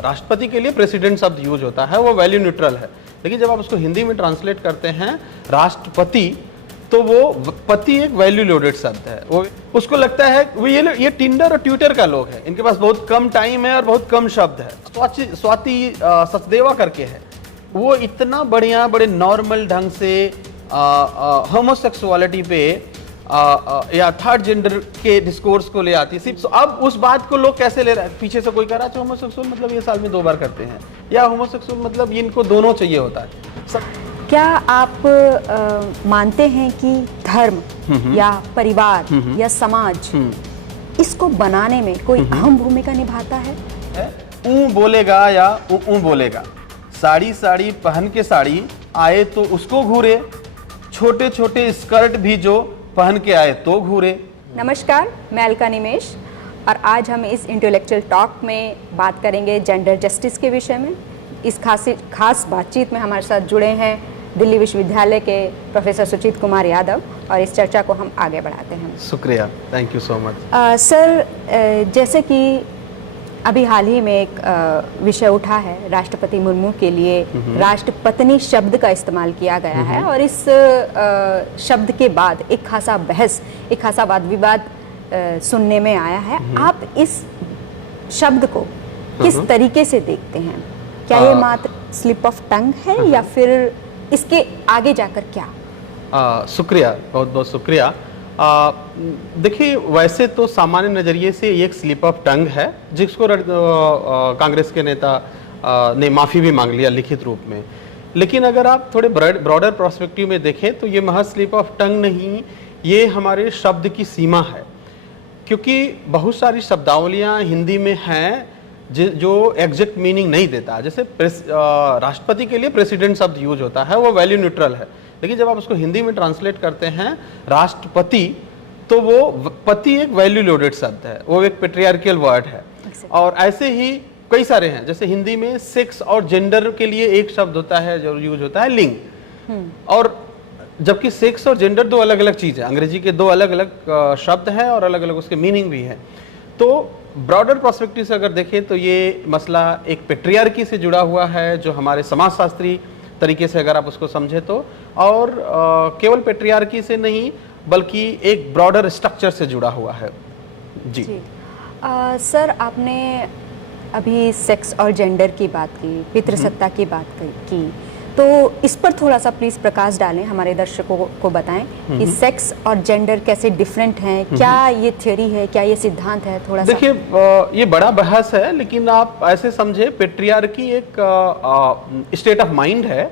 राष्ट्रपति के लिए प्रेसिडेंट शब्द यूज होता है, वो वैल्यू न्यूट्रल है। लेकिन जब आप उसको हिंदी में ट्रांसलेट करते हैं राष्ट्रपति, तो वो पति एक वैल्यू लोडेड शब्द है। वो उसको लगता है वो ये टिंडर और ट्विटर का लोग है, इनके पास बहुत कम टाइम है और बहुत कम शब्द है। स्वाति सचदेवा करके है, वो इतना बढ़िया बड़े नॉर्मल ढंग से होमोसेक्सुअलिटी पे या थर्ड जेंडर के डिस्कोर्स को ले आती है। सिर्फ अब उस बात को लोग कैसे ले रहे हैं, पीछे से कोई कह रहा है होमोसेक्सुअल मतलब ये साल में 2 बार करते हैं, या होमोसेक्सुअल मतलब इनको दोनों चाहिए होता है। क्या आप मानते हैं कि धर्म या परिवार या समाज इसको बनाने में कोई अहम भूमिका निभाता है? ऊ बोलेगा या ऊ बोलेगा, साड़ी साड़ी पहन के साड़ी आए तो उसको घूरे, छोटे छोटे स्कर्ट भी जो पहन के आए तो घूरे। नमस्कार, मैं अलका निमेश और आज हम इस इंटेलेक्चुअल टॉक में बात करेंगे जेंडर जस्टिस के विषय में। इस खास बातचीत में हमारे साथ जुड़े हैं दिल्ली विश्वविद्यालय के प्रोफेसर सुचित कुमार यादव और इस चर्चा को हम आगे बढ़ाते हैं। शुक्रिया, thank you so much. Sir, जैसे कि अभी हाल ही में एक विषय उठा है, राष्ट्रपति मुर्मू के लिए राष्ट्रपत्नी शब्द का इस्तेमाल किया गया है और इस शब्द के बाद एक खासा बहस, एक खासा वाद विवाद सुनने में आया है। आप इस शब्द को किस तरीके से देखते हैं? क्या ये मात्र स्लिप ऑफ टंग है या फिर इसके आगे जाकर क्या? शुक्रिया, बहुत बहुत शुक्रिया। देखिए, वैसे तो सामान्य नज़रिए से ये एक स्लिप ऑफ टंग है, जिसको कांग्रेस के नेता ने माफ़ी भी मांग लिया लिखित रूप में। लेकिन अगर आप थोड़े ब्रॉडर पर्सपेक्टिव में देखें तो ये महज स्लिप ऑफ टंग नहीं, ये हमारे शब्द की सीमा है। क्योंकि बहुत सारी शब्दावलियाँ हिंदी में हैं जो एग्जैक्ट मीनिंग नहीं देता। जैसे राष्ट्रपति के लिए प्रेसिडेंट शब्द यूज होता है, वो वैल्यू न्यूट्रल है। लेकिन जब आप उसको हिंदी में ट्रांसलेट करते हैं राष्ट्रपति, तो वो पति एक वैल्यू लोडेड शब्द है, वो एक पेट्रियार्कियल वर्ड है। और ऐसे ही कई सारे हैं, जैसे हिंदी में सेक्स और जेंडर के लिए एक शब्द होता है जो यूज होता है लिंग, और जबकि सेक्स और जेंडर दो अलग अलग चीज़ है। अंग्रेजी के दो अलग अलग शब्द हैं और अलग अलग उसके मीनिंग भी है। तो ब्रॉडर पर्सपेक्टिव से अगर देखें तो ये मसला एक पेट्रियार्की से जुड़ा हुआ है, जो हमारे समाजशास्त्री तरीके से अगर आप उसको समझे तो, और केवल पेट्रियार्की से नहीं बल्कि एक ब्रॉडर स्ट्रक्चर से जुड़ा हुआ है। जी, सर, आपने अभी सेक्स और जेंडर की बात की, पितृसत्ता की बात की, तो इस पर थोड़ा सा प्लीज प्रकाश डालें, हमारे दर्शकों को बताएं कि सेक्स और जेंडर कैसे डिफरेंट हैं, क्या ये थ्योरी है, क्या ये सिद्धांत है? थोड़ा सा देखिए, ये बड़ा बहस है, लेकिन आप ऐसे समझे पेट्रियार्की एक स्टेट ऑफ माइंड है,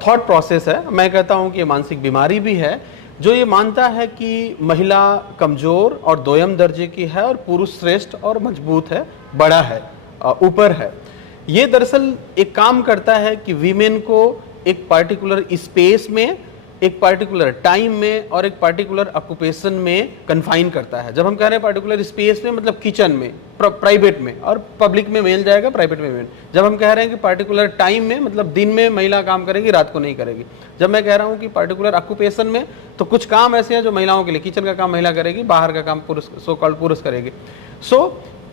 थॉट प्रोसेस है। मैं कहता हूँ कि ये मानसिक बीमारी भी है, जो ये मानता है कि महिला कमजोर और दोयम दर्जे की है और पुरुष श्रेष्ठ और मजबूत है, बड़ा है, ऊपर है। ये दरअसल एक काम करता है कि वीमेन को एक पार्टिकुलर स्पेस में, एक पार्टिकुलर टाइम में और एक पार्टिकुलर ऑक्यूपेशन में कन्फाइन करता है। जब हम कह रहे हैं पार्टिकुलर स्पेस में, मतलब किचन में, प्राइवेट में, और पब्लिक में मेल जाएगा, प्राइवेट में मेल। जब हम कह रहे हैं कि पार्टिकुलर टाइम में, मतलब दिन में महिला काम करेगी, रात को नहीं करेगी। जब मैं कह रहा हूँ कि पार्टिकुलर ऑक्यूपेशन में, तो कुछ काम ऐसे हैं जो महिलाओं के लिए, किचन का काम महिला करेगी, बाहर का काम पुरुष, सो कॉल्ड पुरुष करेगी।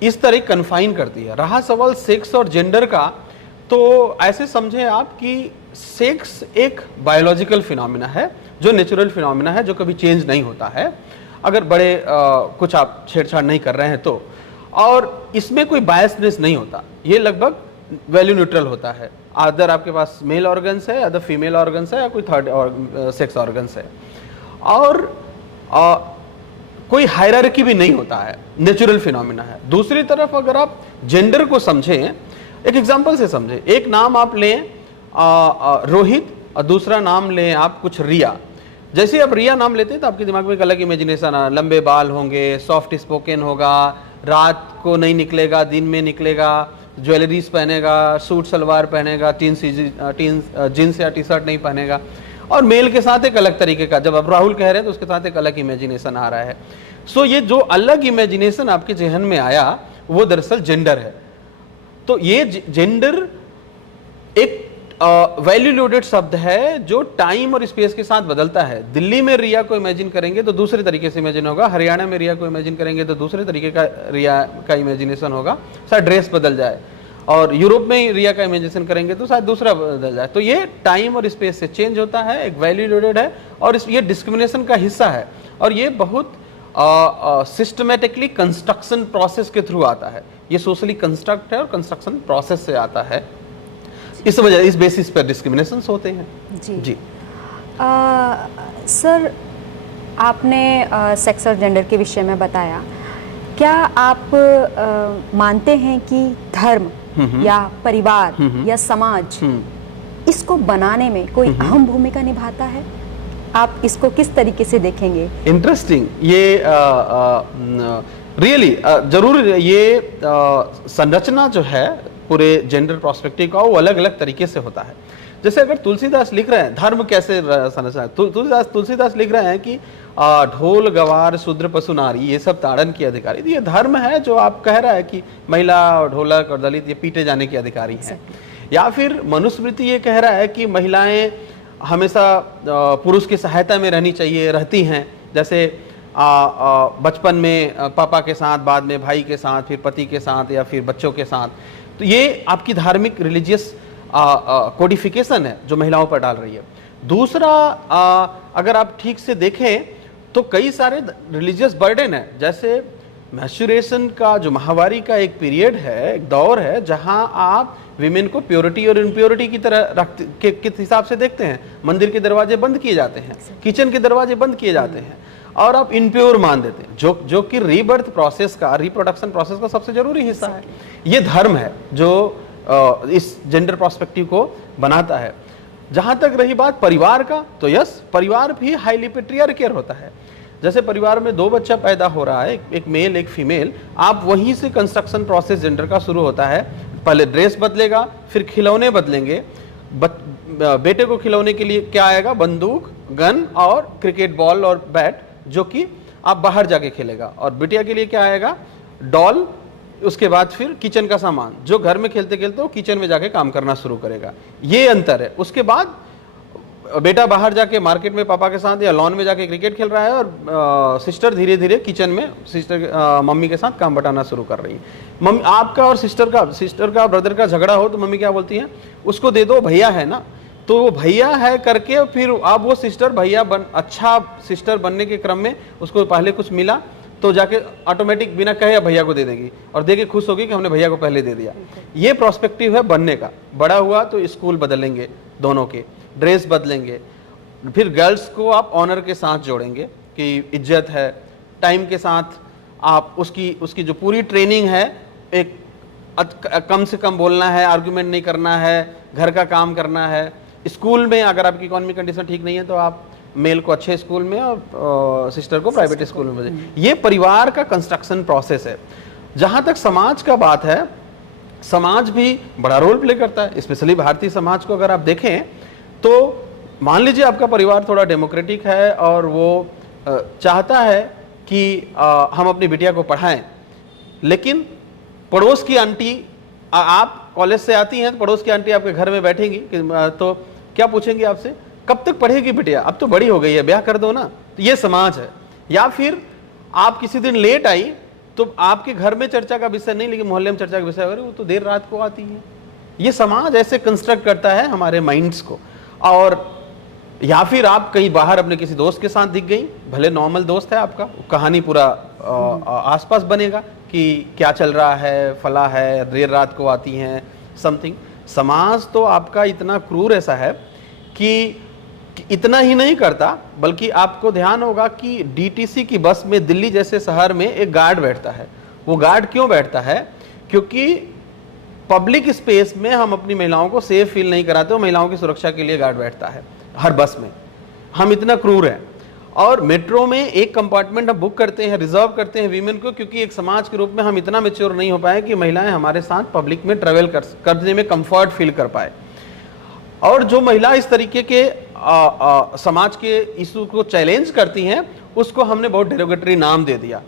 इस तरह कन्फाइन करती है। रहा सवाल सेक्स और जेंडर का, तो ऐसे समझें आप कि सेक्स एक बायोलॉजिकल फिनोमिना है, जो नेचुरल फिनोमिना है, जो कभी चेंज नहीं होता है अगर बड़े कुछ आप छेड़छाड़ नहीं कर रहे हैं तो। और इसमें कोई बायसनेस नहीं होता, ये लगभग वैल्यू न्यूट्रल होता है। अदर आपके पास मेल ऑर्गन्स है, अदर फीमेल ऑर्गन्स है, या कोई थर्ड सेक्स ऑर्गन्स है, और कोई हायरार्की भी नहीं होता है, नेचुरल फिनोमिना है। दूसरी तरफ अगर आप जेंडर को समझें, एक एग्जांपल से समझें, एक नाम आप लें रोहित और दूसरा नाम लें आप कुछ रिया। जैसे आप रिया नाम लेते हैं तो आपके दिमाग में एक अलग इमेजिनेशन है, लंबे बाल होंगे, सॉफ्ट स्पोकन होगा, रात को नहीं निकलेगा, दिन में निकलेगा, ज्वेलरीज पहनेगा, सूट सलवार पहनेगा, जीन्स या टी शर्ट नहीं पहनेगा, और मेल के साथ एक अलग तरीके का, जब आप राहुल कह रहे हैं तो उसके साथ एक अलग इमेजिनेशन आ रहा है। ये जो अलग इमेजिनेशन आपके जहन में आया, वो दरअसल जेंडर है। तो ये जेंडर एक वैल्यू लोडेड शब्द है जो टाइम और स्पेस के साथ बदलता है। दिल्ली में रिया को इमेजिन करेंगे तो दूसरे तरीके से इमेजिन होगा, हरियाणा में रिया को इमेजिन करेंगे तो दूसरे तरीके का रिया का इमेजिनेशन होगा, शायद ड्रेस बदल जाए। और यूरोप में रिया का इमेजिनेशन करेंगे तो शायद दूसरा बदल जाए। तो ये टाइम और स्पेस से चेंज होता है, एक वैल्यू लोडेड है और ये डिस्क्रिमिनेशन का हिस्सा है और ये बहुत सिस्टमेटिकली कंस्ट्रक्शन प्रोसेस के थ्रू आता है। ये सोशली कंस्ट्रक्ट है और कंस्ट्रक्शन प्रोसेस से आता है, इस वजह इस बेसिस पर डिस्क्रिमिनेशन होते हैं। जी सर, आपने सेक्स और जेंडर के विषय में बताया, क्या आप मानते हैं कि धर्म या परिवार या समाज इसको बनाने में कोई अहम भूमिका निभाता है? आप इसको किस तरीके से देखेंगे? इंटरेस्टिंग, ये रियली जरूर ये संरचना जो है पूरे जेंडर प्रोस्पेक्टिव का वो अलग अलग तरीके से होता है। जैसे अगर तुलसीदास लिख रहे हैं धर्म कैसे संरचना है, तुलसीदास लिख रहे हैं कि ढोल गवार शूद्र पशु नारी ये सब ताड़न की अधिकारी, ये धर्म है जो आप कह रहा है कि महिला और ढोलक और दलित ये पीटे जाने की अधिकारी है। या फिर मनुस्मृति ये कह रहा है कि महिलाएं हमेशा पुरुष की सहायता में रहनी चाहिए, रहती हैं, जैसे बचपन में पापा के साथ, बाद में भाई के साथ, फिर पति के साथ या फिर बच्चों के साथ। तो ये आपकी धार्मिक रिलीजियस कोडिफिकेशन है जो महिलाओं पर डाल रही है। दूसरा, अगर आप ठीक से देखें तो कई सारे रिलीजियस बर्डन है, जैसे मैस्चुरेशन का जो माहवारी का एक पीरियड है, एक दौर है जहां आप विमेन को प्योरिटी और इम्प्योरिटी की तरह रखते के हिसाब से देखते हैं। मंदिर के दरवाजे बंद किए जाते हैं, किचन के दरवाजे बंद किए जाते हैं और आप इनप्योर मान देते हैं, जो कि रीबर्थ प्रोसेस का, रिप्रोडक्शन प्रोसेस का सबसे जरूरी हिस्सा है। ये धर्म है जो इस जेंडर प्रोस्पेक्टिव को बनाता है। जहां तक रही बात परिवार का, तो यस, परिवार भी हाईली पेट्रियार्कियल होता है। जैसे परिवार में 2 बच्चा पैदा हो रहा है, एक मेल एक फीमेल, आप वहीं से कंस्ट्रक्शन प्रोसेस जेंडर का शुरू होता है। पहले ड्रेस बदलेगा, फिर खिलौने बदलेंगे। बेटे को खिलौने के लिए क्या आएगा? बंदूक, गन और क्रिकेट बॉल और बैट, जो कि आप बाहर जाके खेलेगा। और बिटिया के लिए क्या आएगा? डॉल, उसके बाद फिर किचन का सामान, जो घर में खेलते खेलते वो किचन में जाके काम करना शुरू करेगा। ये अंतर है। उसके बाद बेटा बाहर जाके मार्केट में पापा के साथ या लॉन में जाके क्रिकेट खेल रहा है और सिस्टर धीरे धीरे किचन में मम्मी के साथ काम बटाना शुरू कर रही है। मम्मी, आपका और सिस्टर का ब्रदर का झगड़ा हो तो मम्मी क्या बोलती हैं? उसको दे दो, भैया है ना। तो वो भैया है करके फिर अब वो सिस्टर भैया अच्छा सिस्टर बनने के क्रम में उसको पहले कुछ मिला तो जाके ऑटोमेटिक बिना कहे भैया को दे देगी और दे के खुश होगी कि हमने भैया को पहले दे दिया। ये प्रोस्पेक्टिव है बनने का। बड़ा हुआ तो स्कूल बदलेंगे, दोनों के ड्रेस बदलेंगे, फिर गर्ल्स को आप ऑनर के साथ जोड़ेंगे कि इज्जत है। टाइम के साथ आप उसकी जो पूरी ट्रेनिंग है, एक कम से कम बोलना है, आर्गुमेंट नहीं करना है, घर का काम करना है। स्कूल में अगर आपकी इकोनॉमिक कंडीशन ठीक नहीं है तो आप मेल को अच्छे स्कूल में और सिस्टर को प्राइवेट स्कूल में भेजें। ये परिवार का कंस्ट्रक्शन प्रोसेस है। जहाँ तक समाज का बात है, समाज भी बड़ा रोल प्ले करता है। स्पेशली भारतीय समाज को अगर आप देखें तो मान लीजिए आपका परिवार थोड़ा डेमोक्रेटिक है और वो चाहता है कि हम अपनी बिटिया को पढ़ाएं, लेकिन पड़ोस की आंटी, आप कॉलेज से आती हैं तो पड़ोस की आंटी आपके घर में बैठेंगी तो क्या पूछेंगी आपसे? कब तक पढ़ेगी बिटिया? अब तो बड़ी हो गई है, ब्याह कर दो ना। तो ये समाज है। या फिर आप किसी दिन लेट आई तो आपके घर में चर्चा का विषय नहीं, लेकिन मोहल्ले में चर्चा का विषय, अरे वो तो देर रात को आती है। ये समाज ऐसे कंस्ट्रक्ट करता है हमारे माइंड्स को। और या फिर आप कहीं बाहर अपने किसी दोस्त के साथ दिख गई, भले नॉर्मल दोस्त है आपका, कहानी पूरा आसपास बनेगा कि क्या चल रहा है, फला है, देर रात को आती हैं, समथिंग। समाज तो आपका इतना क्रूर ऐसा है कि इतना ही नहीं करता, बल्कि आपको ध्यान होगा कि डीटीसी की बस में दिल्ली जैसे शहर में एक गार्ड बैठता है। वो गार्ड क्यों बैठता है? क्योंकि पब्लिक स्पेस में हम अपनी महिलाओं को सेफ फील नहीं कराते, और महिलाओं की सुरक्षा के लिए गार्ड बैठता है हर बस में। हम इतना क्रूर हैं। और मेट्रो में एक कंपार्टमेंट हम बुक करते हैं, रिजर्व करते हैं वीमेन को, क्योंकि एक समाज के रूप में हम इतना मेच्योर नहीं हो पाए कि महिलाएं हमारे साथ पब्लिक में ट्रेवल करने में कंफर्ट फील कर पाए। और जो महिला इस तरीके के समाज के इशू को चैलेंज करती हैं, उसको हमने बहुत डेरोगेटरी नाम दे दिया।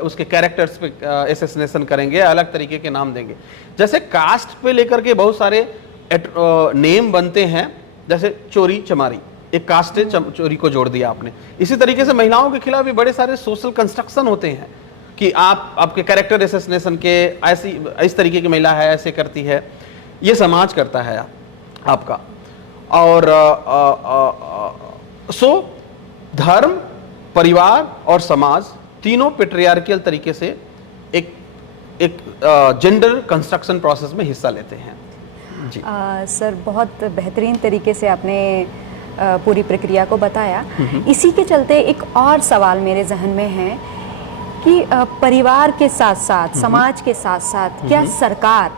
उसके कैरेक्टर्स पे एसेसिनेशन करेंगे, अलग तरीके के नाम देंगे। जैसे कास्ट पे लेकर के बहुत सारे नेम बनते हैं, जैसे चोरी चमारी, एक कास्ट है, चोरी को जोड़ दिया आपने। इसी तरीके से महिलाओं के खिलाफ भी बड़े सारे सोशल कंस्ट्रक्शन होते हैं कि आप आपके कैरेक्टर एसेसिनेशन के ऐसी इस तरीके की महिला है, ऐसे करती है, ये समाज करता है आपका। और सो धर्म, परिवार और समाज तीनों पेट्रियार्कियल तरीके से एक जेंडर कंस्ट्रक्शन प्रोसेस में हिस्सा लेते हैं। जी सर, बहुत बेहतरीन तरीके से आपने पूरी प्रक्रिया को बताया। इसी के चलते एक और सवाल मेरे जहन में है कि परिवार के साथ साथ, समाज के साथ साथ, क्या सरकार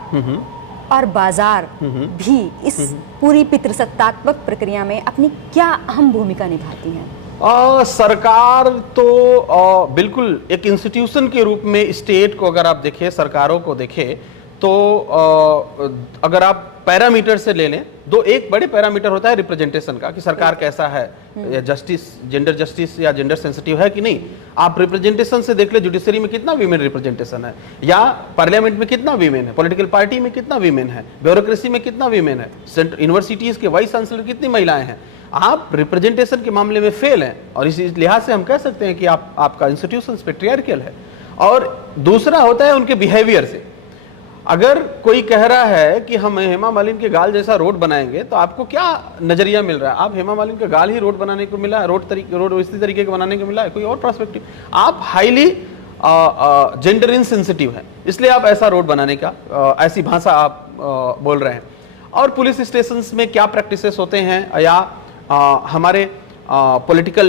और बाजार भी इस पूरी पितृसत्तात्मक प्रक्रिया में अपनी क्या अहम भूमिका निभाती हैं? सरकार तो बिल्कुल एक इंस्टीट्यूशन के रूप में, स्टेट को अगर आप देखें, सरकारों को देखें, तो अगर आप पैरामीटर से ले लें, एक बड़े पैरामीटर होता है रिप्रेजेंटेशन का, कि सरकार कैसा है, या जस्टिस, जेंडर जस्टिस या जेंडर सेंसिटिव है कि नहीं। आप रिप्रेजेंटेशन से देख ले, जुडिशरी में कितना वीमेन रिप्रेजेंटेशन है, या पार्लियामेंट में कितना वीमेन है, पॉलिटिकल पार्टी में कितना वीमेन है, ब्यूरोक्रेसी में कितना वीमेन है, यूनिवर्सिटीज के वाइस चांसलर कितनी महिलाएं हैं। आप रिप्रेजेंटेशन के मामले में फेल हैं, और इसी लिहाज से हम कह सकते हैं कि आपका इंस्टीट्यूशन पेट्रियार्कियल है। और दूसरा होता है उनके बिहेवियर से। अगर कोई कह रहा है कि हम हेमा मालिनी के गाल जैसा रोड बनाएंगे, तो आपको क्या नजरिया मिल रहा है? आप हेमा मालिनी का गाल ही रोड बनाने को मिला है, रोड इसी तरीके का बनाने को मिला है, कोई और पर्सपेक्टिव? आप हाईली जेंडर इनसेंसिटिव है, इसलिए आप ऐसा रोड बनाने का ऐसी भाषा आप बोल रहे हैं। और पुलिस स्टेशंस में क्या प्रैक्टिसेस होते हैं, या हमारे पॉलिटिकल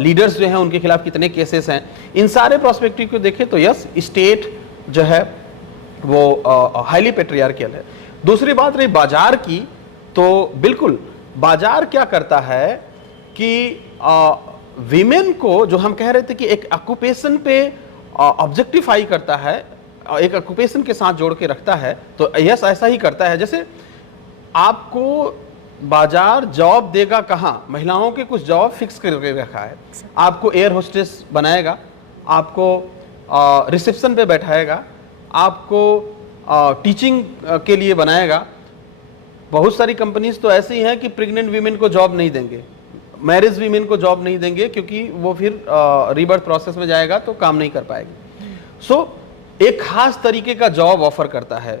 लीडर्स जो हैं उनके खिलाफ कितने केसेस हैं, इन सारे प्रोस्पेक्टिव को देखें तो यस, स्टेट जो है वो हाईली पेट्रियार्कियल है। दूसरी बात रही बाजार की, तो बिल्कुल बाजार क्या करता है कि विमेन को, जो हम कह रहे थे कि एक ऑक्यूपेशन पे ऑब्जेक्टिफाई करता है, एक ऑक्यूपेशन के साथ जोड़ के रखता है, तो यस ऐसा ही करता है। जैसे आपको बाजार जॉब देगा कहाँ, महिलाओं के कुछ जॉब फिक्स करके रखा है। आपको एयर होस्टेस बनाएगा, आपको रिसेप्शन पे बैठाएगा, आपको टीचिंग के लिए बनाएगा। बहुत सारी कंपनीज तो ऐसी हैं कि प्रेग्नेंट वीमेन को जॉब नहीं देंगे, मैरिज वीमेन को जॉब नहीं देंगे, क्योंकि वो फिर रीबर्थ प्रोसेस में जाएगा तो काम नहीं कर पाएगी। सो एक खास तरीके का जॉब ऑफर करता है,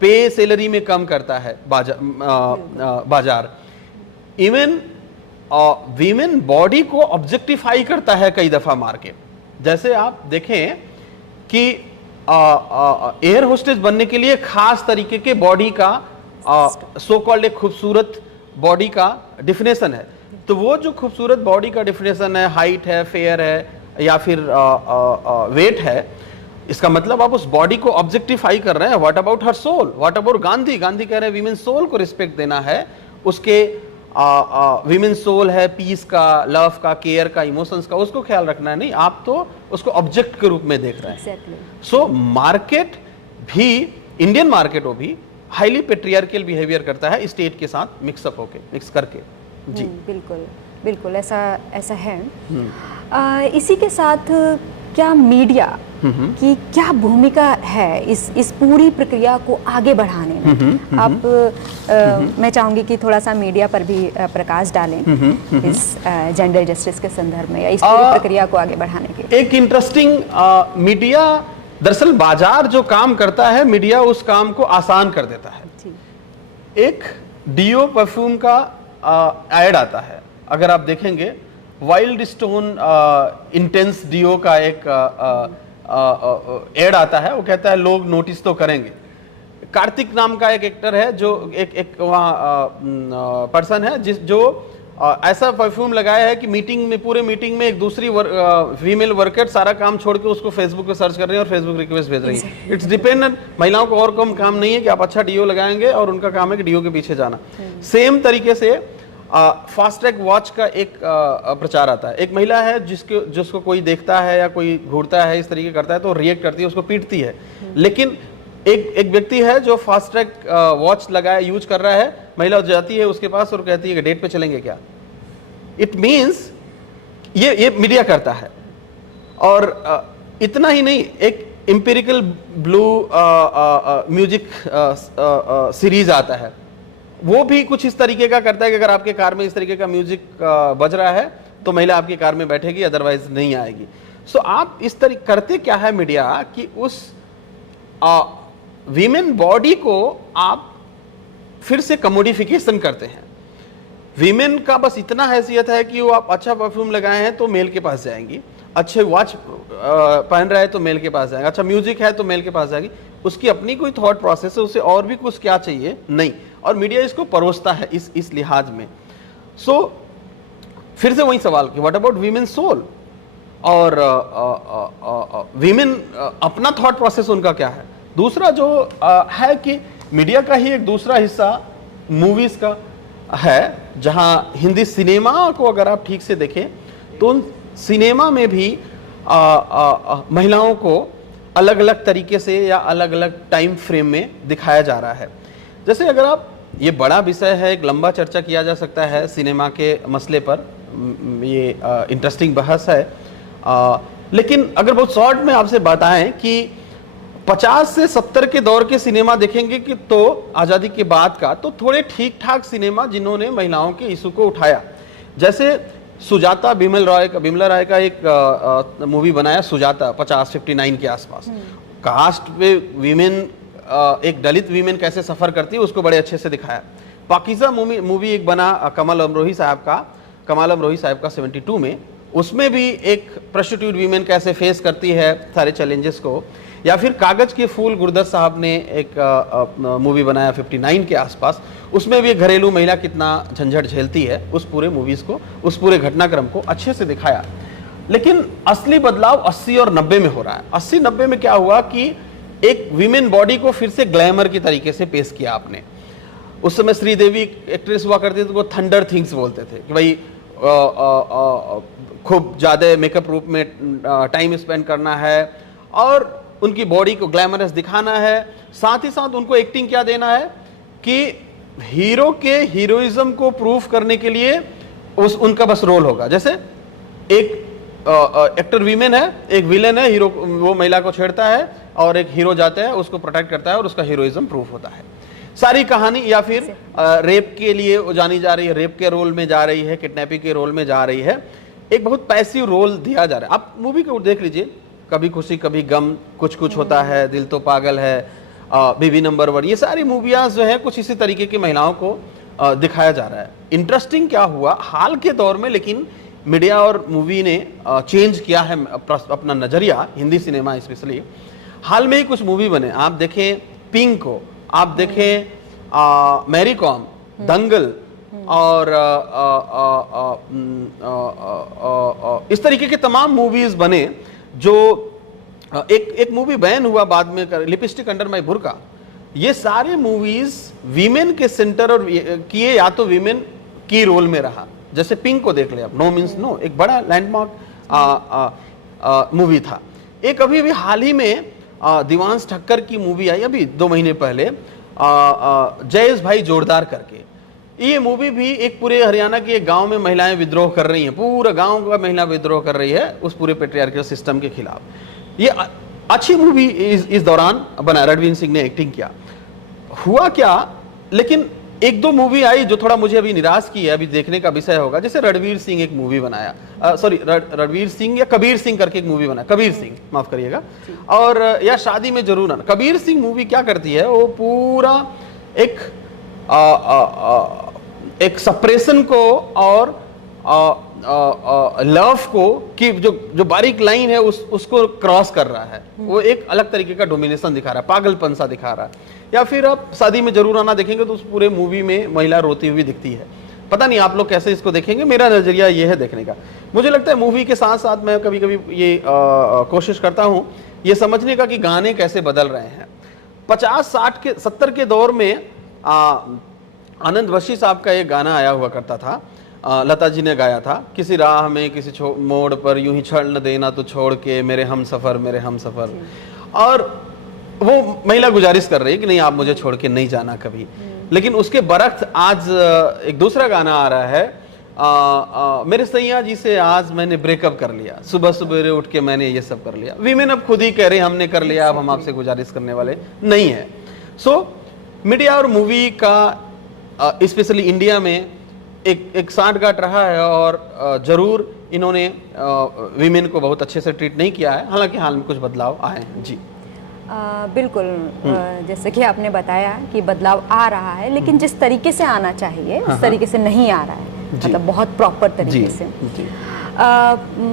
पे सैलरी में कम करता है बाजार। इवन वीमेन बॉडी को ऑब्जेक्टिफाई करता है कई दफा मार्केट। जैसे आप देखें कि एयर होस्टेस बनने के लिए खास तरीके के बॉडी का, सो कॉल्ड एक खूबसूरत बॉडी का डिफिनेशन है। तो वो जो खूबसूरत बॉडी का डिफिनेशन है, हाइट है, फेयर है, या फिर वेट है, इसका मतलब आप उस बॉडी को ऑब्जेक्टिफाई कर रहे हैं। What about her soul, what about Gandhi कह रहे हैं वीमेन सोल को रिस्पेक्ट देना है, उसके वीमेन सोल है पीस का, लव का, केयर का, इमोशंस का, उसको ख्याल रखना है। नहीं, आप तो उसको ऑब्जेक्ट के रूप में देख रहे हैं। सो मार्केट भी, इंडियन मार्केट वो भी हाईली पेट्रियार्कियल बिहेवियर करता है, स्टेट के साथ मिक्सअप होके, मिक्स करके। जी बिल्कुल बिल्कुल ऐसा है। इसी के साथ क्या मीडिया की क्या भूमिका है इस पूरी प्रक्रिया को आगे बढ़ाने में? आप मैं चाहूंगी कि थोड़ा सा मीडिया पर भी प्रकाश डालें इस जेंडर जस्टिस के संदर्भ में, या इस पूरी प्रक्रिया को आगे बढ़ाने के। एक इंटरेस्टिंग, मीडिया दरअसल बाजार जो काम करता है, मीडिया उस काम को आसान कर देता है। एक डीओ परफ्यूम का ऐड आता है, अगर आप देखेंगे वाइल्ड स्टोन इंटेंस डीओ का एक एड आता है, वो कहता है लोग नोटिस तो करेंगे। कार्तिक नाम का एक एक्टर है, जो एक वहाँ पर्सन है जो ऐसा परफ्यूम लगाया है कि मीटिंग में, पूरे मीटिंग में एक दूसरी फीमेल वर्कर सारा काम छोड़ के उसको फेसबुक पे सर्च कर रही है और फेसबुक रिक्वेस्ट भेज रही है। इट्स डिपेंडेंट, महिलाओं को और कम काम नहीं है कि आप अच्छा डीओ लगाएंगे और उनका काम है कि डीओ के पीछे जाना। सेम तरीके से फास्ट ट्रैक वॉच का एक प्रचार आता है। एक महिला है जिसको कोई देखता है या कोई घूरता है, इस तरीके करता है, तो रिएक्ट करती है, उसको पीटती है। लेकिन एक व्यक्ति है जो फास्ट ट्रैक वॉच लगाया, यूज कर रहा है, महिला जाती है उसके पास और कहती है कि डेट पे चलेंगे क्या। इट मीन्स ये मीडिया करता है। और इतना ही नहीं, एक एम्पिरिकल ब्लू म्यूजिक सीरीज आता है, वो भी कुछ इस तरीके का करता है कि अगर आपके कार में इस तरीके का म्यूजिक बज रहा है तो महिला आपकी कार में बैठेगी, अदरवाइज नहीं आएगी। सो आप इस तरह करते क्या है मीडिया कि उस वीमेन बॉडी को आप फिर से कमोडिफिकेशन करते हैं। वीमेन का बस इतना हैसियत है कि वो आप अच्छा परफ्यूम लगाए हैं तो मेल के पास जाएंगी, अच्छे वॉच पहन रहा है तो मेल के पास जाएगा, अच्छा म्यूजिक है तो मेल के पास जाएगी। उसकी अपनी कोई थॉट प्रोसेस है, उसे और भी कुछ क्या चाहिए नहीं, और मीडिया इसको परोसता है इस लिहाज में। सो फिर से वही सवाल कि व्हाट अबाउट वीमेन सोल, और वीमेन अपना थॉट प्रोसेस उनका क्या है। दूसरा जो है कि मीडिया का ही एक दूसरा हिस्सा मूवीज का है, जहां हिंदी सिनेमा को अगर आप ठीक से देखें तो उन सिनेमा में भी महिलाओं को अलग अलग तरीके से या अलग अलग टाइम फ्रेम में दिखाया जा रहा है। जैसे अगर आप, ये बड़ा विषय है, एक लंबा चर्चा किया जा सकता है सिनेमा के मसले पर, ये इंटरेस्टिंग बहस है, लेकिन अगर बहुत शॉर्ट में आपसे बताएं कि 50 से 70 के दौर के सिनेमा देखेंगे कि तो आज़ादी के बाद का, तो थोड़े ठीक ठाक सिनेमा जिन्होंने महिलाओं के इशू को उठाया, जैसे सुजाता, बिमला राय का एक मूवी बनाया सुजाता 59 के आसपास। कास्ट पे वीमेन, एक दलित वीमेन कैसे सफ़र करती है उसको बड़े अच्छे से दिखाया। पाकीज़ा मूवी एक बना कमाल अमरोही साहब का 72 में, उसमें भी एक प्रोस्टिट्यूट वीमेन कैसे फेस करती है सारे चैलेंजेस को। या फिर कागज के फूल, गुरदस साहब ने एक मूवी बनाया 59 के आसपास, उसमें भी एक घरेलू महिला कितना झंझट झेलती है, उस पूरे मूवीज को, उस पूरे घटनाक्रम को अच्छे से दिखाया। लेकिन असली बदलाव 80 और 90 में हो रहा है। 80-90 में क्या हुआ कि एक वीमेन बॉडी को फिर से ग्लैमर की तरीके से पेश किया आपने। उस समय श्रीदेवी एक्ट्रेस हुआ करती थी, वो थंडर थिंग्स बोलते थे कि भाई खूब ज़्यादा मेकअप रूप में टाइम स्पेंड करना है और उनकी बॉडी को ग्लैमरस दिखाना है। साथ ही साथ उनको एक्टिंग क्या देना है कि हीरो के हीरोइज्म को प्रूफ करने के लिए उनका बस रोल होगा। जैसे एक एक्टर वीमेन है, एक विलेन है, हीरो वो महिला को छेड़ता है और एक हीरो जाता है, उसको प्रोटेक्ट करता है और उसका हीरोइज्म प्रूफ होता है। सारी कहानी, या फिर रेप के लिए वो जानी जा रही है, रेप के रोल में जा रही है, किडनैपिंग के रोल में जा रही है, एक बहुत पैसिव रोल दिया जा रहा है। आप मूवी को देख लीजिए, कभी खुशी कभी गम, कुछ कुछ होता है, दिल तो पागल है, बीवी नंबर 1, ये सारी मूवियाँ जो है कुछ इसी तरीके की महिलाओं को दिखाया जा रहा है। इंटरेस्टिंग क्या हुआ हाल के दौर में, लेकिन मीडिया और मूवी ने चेंज किया है अपना नज़रिया, हिंदी सिनेमा स्पेशली। हाल में ही कुछ मूवी बने, आप देखें पिंक को, आप देखें मैरी कॉम, दंगल, और इस तरीके के तमाम मूवीज बने। जो एक मूवी बैन हुआ बाद में, लिपस्टिक अंडर माय बुर्का, ये सारे मूवीज वीमेन के सेंटर और किए, या तो वीमेन की रोल में रहा। जैसे पिंक को देख ले आप, नो मीन्स नो, एक बड़ा लैंडमार्क मूवी था। एक अभी भी हाल ही में दीवांश ठक्कर की मूवी आई अभी 2 महीने पहले, जयेश भाई जोरदार करके। ये मूवी भी एक पूरे हरियाणा के एक गांव में महिलाएं विद्रोह कर रही हैं, पूरा गांव का महिला विद्रोह कर रही है उस पूरे पेट्रियार्कियल सिस्टम के खिलाफ। ये अच्छी मूवी इस दौरान बना, रणवीर सिंह ने एक्टिंग किया। हुआ क्या, लेकिन 1-2 मूवी आई जो थोड़ा मुझे अभी निराश की है, अभी देखने का विषय होगा। जैसे रणवीर सिंह एक मूवी बनाया, रणवीर सिंह या कबीर सिंह करके एक मूवी बनाया, कबीर सिंह माफ करिएगा, और या शादी में जरूर आना। कबीर सिंह मूवी क्या करती है, वो पूरा एक सप्रेशन को और लव को कि जो बारीक लाइन है उसको क्रॉस कर रहा है। वो एक अलग तरीके का डोमिनेशन दिखा रहा है, पागलपन सा दिखा रहा है। या फिर आप शादी में जरूर आना देखेंगे तो उस पूरे मूवी में महिला रोती हुई दिखती है। पता नहीं आप लोग कैसे इसको देखेंगे, मेरा नजरिया ये है देखने का। मुझे लगता है मूवी के साथ साथ मैं कभी कभी ये कोशिश करता हूँ ये समझने का कि गाने कैसे बदल रहे हैं। 50, 60 के 70 के दौर में आनंद वशी साहब का एक गाना आया हुआ करता था, लता जी ने गाया था, किसी राह में किसी मोड़ पर यूं ही छड़ न देना तो छोड़ के मेरे हम सफर। और वो महिला गुजारिश कर रही है कि नहीं आप मुझे छोड़ के नहीं जाना कभी। लेकिन उसके बरक्स आज एक दूसरा गाना आ रहा है, मेरे सैया जी से आज मैंने ब्रेकअप कर लिया, सुबह सवेरे उठ के मैंने ये सब कर लिया। वीमेन अब खुद ही कह रहे हमने कर लिया, अब हम आपसे गुजारिश करने वाले नहीं है। सो मीडिया और मूवी का स्पेशली इंडिया में एक सांठगांठ रहा है, और जरूर इन्होंने वीमेन को बहुत अच्छे से ट्रीट नहीं किया है, हालांकि हाल में कुछ बदलाव आए हैं। जी बिल्कुल, जैसे कि आपने बताया कि बदलाव आ रहा है, लेकिन जिस तरीके से आना चाहिए उस तरीके से नहीं आ रहा है, मतलब बहुत प्रॉपर तरीके से।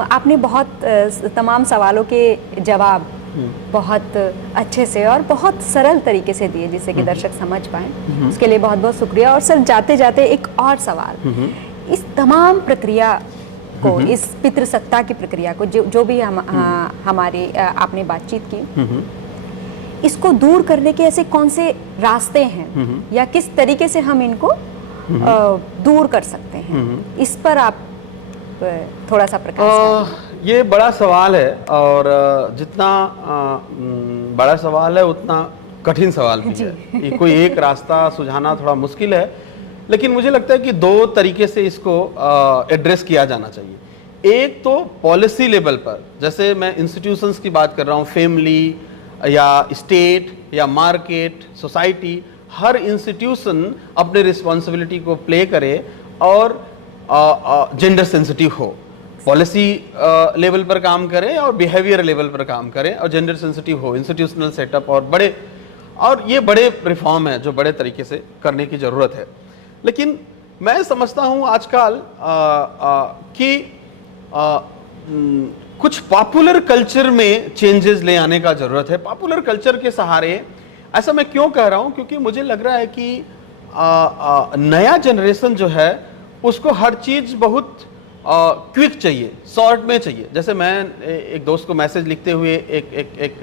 आपने बहुत तमाम सवालों के जवाब बहुत अच्छे से और बहुत सरल तरीके से दिए, जिससे कि दर्शक समझ पाए। उसके लिए बहुत बहुत शुक्रिया। और सर, जाते जाते एक और सवाल, इस तमाम प्रक्रिया को, इस पितृसत्ता की प्रक्रिया को, जो भी हमारी आपने बातचीत की, इसको दूर करने के ऐसे कौन से रास्ते हैं या किस तरीके से हम इनको दूर कर सकते हैं, इस पर आप थोड़ा सा प्रकाश करें। ये बड़ा सवाल है, और जितना बड़ा सवाल है उतना कठिन सवाल भी है। ये कोई एक रास्ता सुझाना थोड़ा मुश्किल है, लेकिन मुझे लगता है कि दो तरीके से इसको एड्रेस किया जाना चाहिए। एक तो पॉलिसी लेवल पर, जैसे मैं इंस्टीट्यूशंस की बात कर रहा हूँ, फैमिली या स्टेट या मार्केट, सोसाइटी, हर इंस्टीट्यूशन अपने रिस्पॉन्सिबिलिटी को प्ले करे और जेंडर सेंसिटिव हो, पॉलिसी लेवल पर काम करें और बिहेवियर लेवल पर काम करें और जेंडर सेंसिटिव हो, इंस्टीट्यूशनल सेटअप और ये बड़े रिफॉर्म है जो बड़े तरीके से करने की ज़रूरत है। लेकिन मैं समझता हूँ आजकल कि कुछ पॉपुलर कल्चर में चेंजेस ले आने का ज़रूरत है। पॉपुलर कल्चर के सहारे, ऐसा मैं क्यों कह रहा हूँ, क्योंकि मुझे लग रहा है कि नया जनरेशन जो है उसको हर चीज़ बहुत क्विक चाहिए, शॉर्ट में चाहिए। जैसे मैं एक दोस्त को मैसेज लिखते हुए एक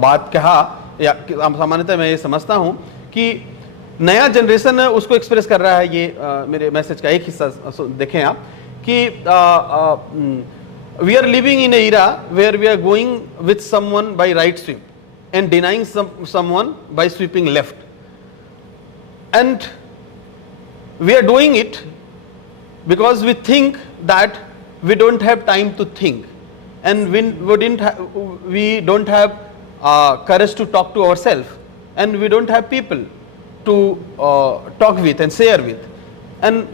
बात कहा, या सामान्यतः मैं ये समझता हूँ कि नया जनरेशन है उसको एक्सप्रेस कर रहा है। ये मेरे मैसेज का एक हिस्सा देखें आप कि we are living in a era where we are going with someone by right sweep and denying someone by sweeping left, and we are doing it because we think that we don't have time to think, and we don't have courage to talk to ourselves, and we don't have people to talk with and share with, and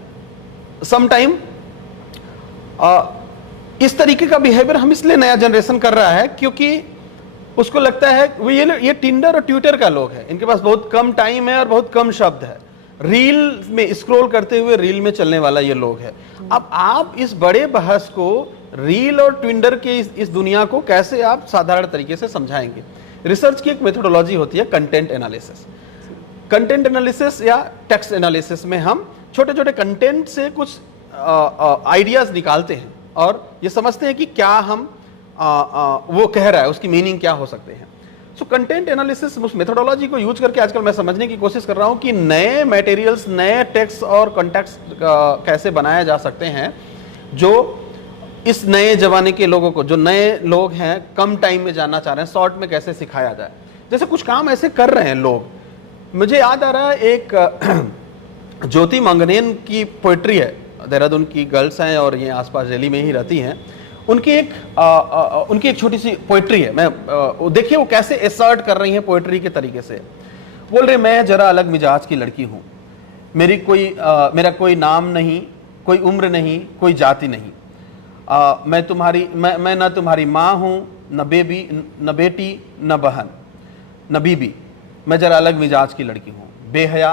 sometime इस तरीके का behaviour हम इसलिए नया generation कर रहा है क्योंकि उसको लगता है वो ये टिंडर और ट्विटर का लोग है, इनके पास बहुत कम टाइम है और बहुत कम शब्द है, रील में स्क्रॉल करते हुए रील में चलने वाला ये लोग है। अब आप इस बड़े बहस को रील और ट्विटर के इस दुनिया को कैसे आप साधारण तरीके से समझाएंगे? रिसर्च की एक मेथोडोलॉजी होती है कंटेंट एनालिसिस। कंटेंट एनालिसिस या टेक्स्ट एनालिसिस में हम छोटे छोटे कंटेंट से कुछ आइडियाज निकालते हैं और ये समझते हैं कि क्या हम वो कह रहा है, उसकी मीनिंग क्या हो सकते हैं। सो कंटेंट एनालिसिस उस मेथोडोलॉजी को यूज करके आजकल मैं समझने की कोशिश कर रहा हूं कि नए मटेरियल्स, नए टेक्स्ट और कॉन्टेक्स्ट कैसे बनाए जा सकते हैं जो इस नए जमाने के लोगों को, जो नए लोग हैं, कम टाइम में जानना चाह रहे हैं, शॉर्ट में कैसे सिखाया जाए। जैसे कुछ काम ऐसे कर रहे हैं लोग, मुझे याद आ रहा है एक ज्योति मंगनेन की पोइट्री है, देहरादून की गर्ल्स हैं और ये आसपास दिल्ली में ही रहती हैं। उनकी एक छोटी सी पोइट्री है। मैं देखिए वो कैसे एसर्ट कर रही हैं पोइट्री के तरीके से। बोल रहे, मैं जरा अलग मिजाज की लड़की हूँ, मेरा कोई नाम नहीं, कोई उम्र नहीं, कोई जाति नहीं, मैं न तुम्हारी माँ हूँ, न बेटी, न बहन, न बीबी। मैं जरा अलग मिजाज की लड़की हूँ, बेहया,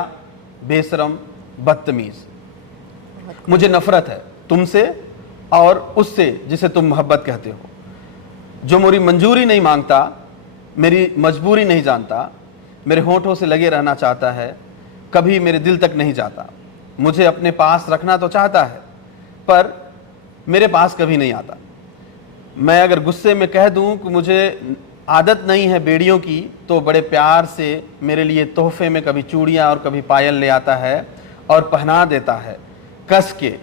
बेशरम, बदतमीज। मुझे नफरत है तुमसे और उससे जिसे तुम मोहब्बत कहते हो, जो मेरी मंजूरी नहीं मांगता, मेरी मजबूरी नहीं जानता, मेरे होठों से लगे रहना चाहता है, कभी मेरे दिल तक नहीं जाता। मुझे अपने पास रखना तो चाहता है पर मेरे पास कभी नहीं आता। मैं अगर गुस्से में कह दूं कि मुझे आदत नहीं है बेड़ियों की, तो बड़े प्यार से मेरे लिए तोहफे में कभी चूड़ियाँ और कभी पायल ले आता है और पहना देता है, कस के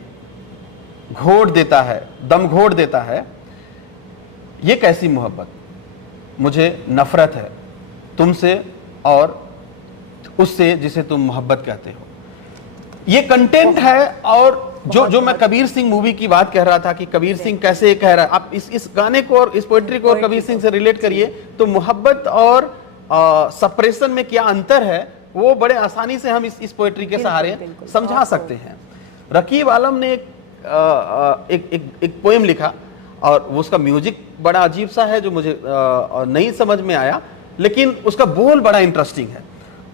घोट देता है, दम घोट देता है। ये कैसी मोहब्बत? मुझे नफरत है तुमसे और उससे जिसे तुम मोहब्बत कहते हो। ये कंटेंट है। और जो मैं कबीर सिंह मूवी की बात कह रहा था कि कबीर सिंह कैसे कह रहा है, आप इस गाने को और इस पोएट्री को और कबीर सिंह से रिलेट करिए तो मोहब्बत और सप्रेशन में क्या अंतर है वो बड़े आसानी से हम इस पोएट्री के सहारे समझा सकते हैं। रकीब आलम ने एक एक पोएम लिखा और उसका म्यूजिक बड़ा अजीब सा है जो मुझे नहीं समझ में आया, लेकिन उसका बोल बड़ा इंटरेस्टिंग है।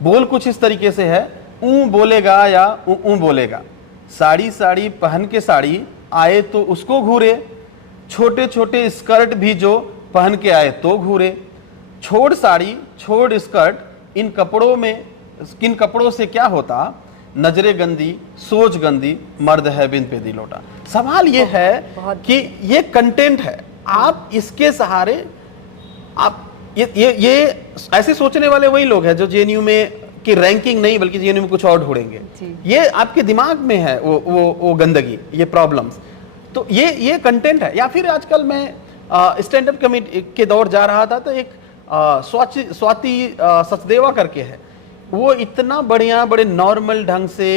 बोल कुछ इस तरीके से है, ऊ बोलेगा या ऊ बोलेगा, साड़ी साड़ी पहन के साड़ी आए तो उसको घूरे, छोटे छोटे स्कर्ट भी जो पहन के आए तो घूरे, छोड़ साड़ी छोड़ स्कर्ट, इन कपड़ों से क्या होता, नजरे गंदी सोच गंदी, मर्द है बिन पे दिल लोटा। सवाल ये है कि ये कंटेंट है, आप इसके सहारे आप ये ऐसे सोचने वाले वही लोग हैं जो जेएनयू में की रैंकिंग नहीं बल्कि जेएनयू में कुछ और ढूंढेंगे। ये आपके दिमाग में है वो गंदगी, ये प्रॉब्लम्स। तो ये कंटेंट है। या फिर आजकल मैं स्टैंड अप कॉमेडी के दौर जा रहा था तो एक स्वाति सचदेवा करके है, वो इतना बढ़िया बड़े नॉर्मल ढंग से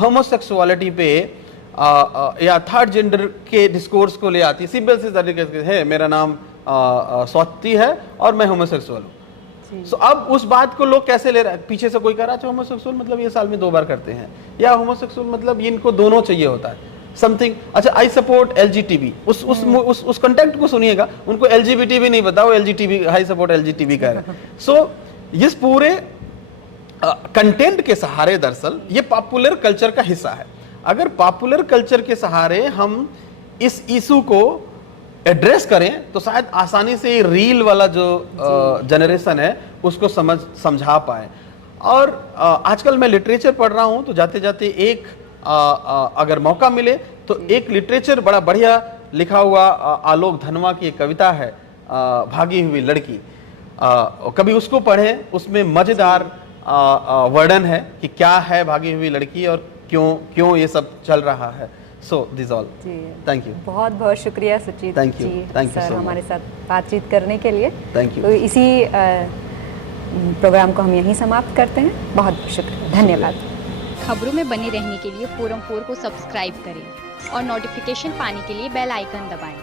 होमोसेक्सुअलिटी पे या थर्ड जेंडर के डिस्कोर्स को ले आती, सिंपल से तरीके से है, मेरा नाम स्वाति है और मैं होमोसेक्सुअल हूँ। सो अब उस बात को लोग कैसे ले रहे हैं, पीछे से कोई कह रहा है होमोसेक्सुअल मतलब ये साल में 2 बार करते हैं, या होमोसेक्सुअल मतलब इनको दोनों चाहिए होता है समथिंग। अच्छा, आई सपोर्ट एलजीटीबी, उस कंटेंट को सुनिएगा, उनको एलजीबीटी भी नहीं पता, वो एलजीटीबी आई सपोर्ट एलजीटीबी कह रहे हैं। सो इस पूरे कंटेंट के सहारे दरअसल ये पॉपुलर कल्चर का हिस्सा है। अगर पॉपुलर कल्चर के सहारे हम इस इशू को एड्रेस करें तो शायद आसानी से रील वाला जो जनरेशन है उसको समझा पाए। और आजकल मैं लिटरेचर पढ़ रहा हूं तो जाते जाते एक अगर मौका मिले तो एक लिटरेचर बड़ा बढ़िया लिखा हुआ आलोक धनवा की एक कविता है, भागी हुई लड़की, कभी उसको पढ़ें, उसमें मजेदार वर्णन है कि क्या है भागी हुई लड़की और क्यों ये सब चल रहा है। So this all, thank you. बहुत बहुत शुक्रिया सुचित थैंक यू सर हमारे साथ बातचीत करने के लिए। Thank you. तो इसी प्रोग्राम को हम यहीं समाप्त करते हैं। बहुत बहुत शुक्रिया, धन्यवाद। खबरों में बने रहने के लिए फोरम 4 को सब्सक्राइब करें और नोटिफिकेशन पाने के लिए बेल आइकन दबाएं।